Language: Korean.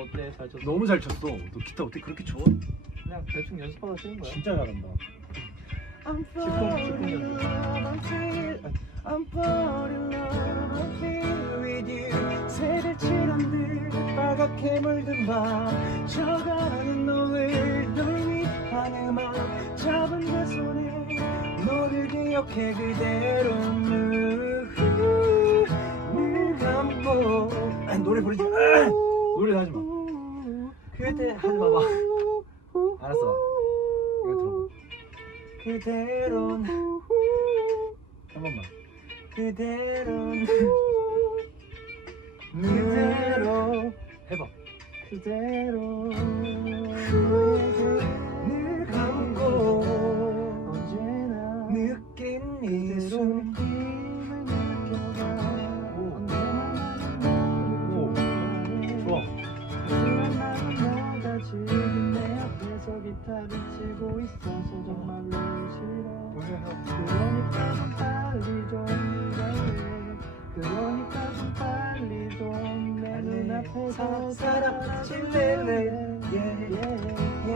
어때? 잘 쳤어? 너무 잘 쳤어. 너 기타 어떻게 그렇게 쳐? 그냥 대충 연습하다 치는 거야. 진짜 잘한다. I'm falling in love, I'm feel, I'm falling in love, I'm feel with you. 새를 치던 듯 빨갛게 물든 밤, 저가는 너를 널 위한 음악, 잡은 내 손에 너를 기억해 그대로 늘, 늘 감고. 아니 노래 부르지 마. 아! 노래 하지 마. 그대 하지 마봐. 알았어. 이거 들어봐. 그대론 한 번만. 그대론 그대로 해봐. 그대로 늘 감고 언제나 느낀 오. 앞에서 기타를 치고 있어서 정말로 싫어. 그러니까 좀 빨리 좀 이래 그러니까 좀 빨리 좀 내 눈앞에서 yeah, yeah, yeah.